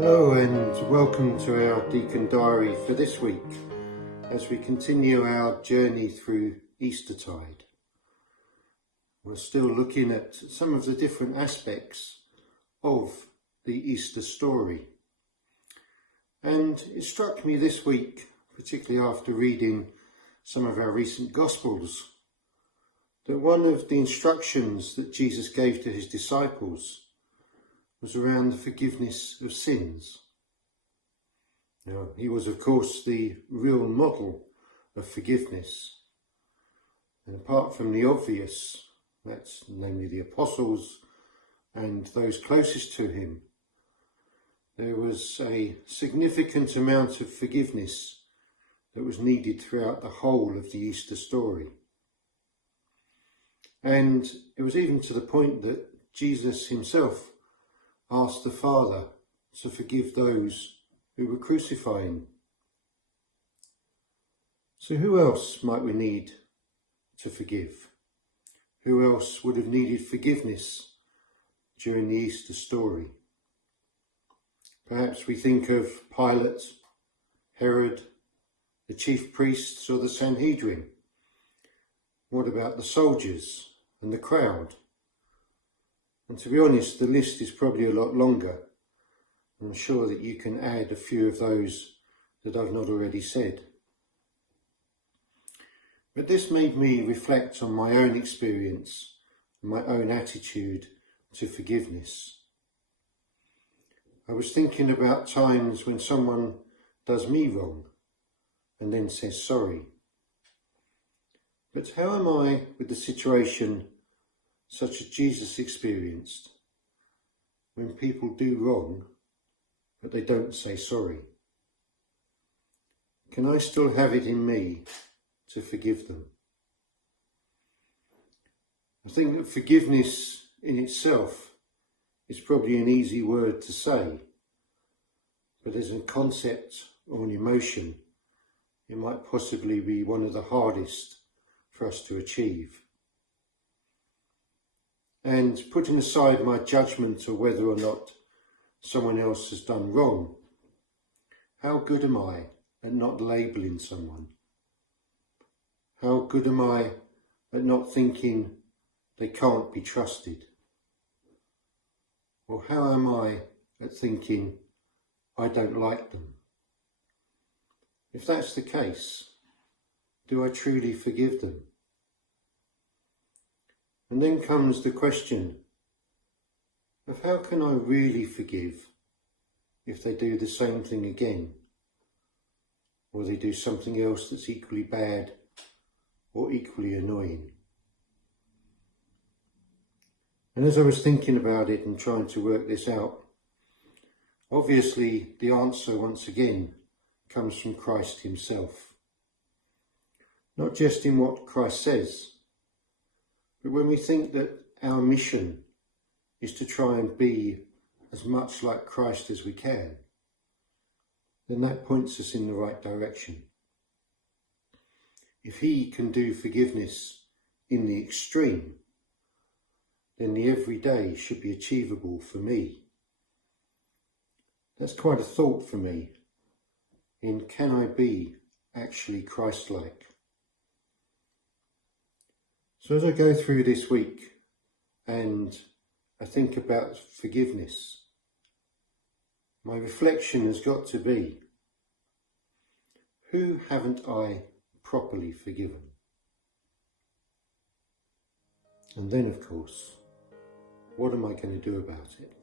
Hello and welcome to our Deacon Diary for this week as we continue our journey through Eastertide. We're still looking at some of the different aspects of the Easter story. And it struck me this week, particularly after reading some of our recent Gospels, that one of the instructions that Jesus gave to his disciples was around the forgiveness of sins. Now, he was, of course, the real model of forgiveness. And apart from the obvious, that's namely the apostles and those closest to him, there was a significant amount of forgiveness that was needed throughout the whole of the Easter story. And it was even to the point that Jesus himself asked the Father to forgive those who were crucifying. So who else might we need to forgive? Who else would have needed forgiveness during the Easter story? Perhaps we think of Pilate, Herod, the chief priests or the Sanhedrin. What about the soldiers and the crowd? And to be honest, the list is probably a lot longer. I'm sure that you can add a few of those that I've not already said. But this made me reflect on my own experience and my own attitude to forgiveness. I was thinking about times when someone does me wrong and then says sorry. But how am I with the situation such as Jesus experienced, when people do wrong, but they don't say sorry? Can I still have it in me to forgive them? I think that forgiveness in itself is probably an easy word to say, but as a concept or an emotion, it might possibly be one of the hardest for us to achieve. And putting aside my judgment of whether or not someone else has done wrong, how good am I at not labelling someone? How good am I at not thinking they can't be trusted? Or how am I at thinking I don't like them? If that's the case, do I truly forgive them? And then comes the question of how can I really forgive if they do the same thing again, or they do something else that's equally bad or equally annoying? And as I was thinking about it and trying to work this out, obviously the answer once again comes from Christ himself. Not just in what Christ says, but when we think that our mission is to try and be as much like Christ as we can, then that points us in the right direction. If he can do forgiveness in the extreme, then the everyday should be achievable for me. That's quite a thought for me in can I be actually Christ-like? So as I go through this week and I think about forgiveness, my reflection has got to be, who haven't I properly forgiven? And then, of course, what am I going to do about it?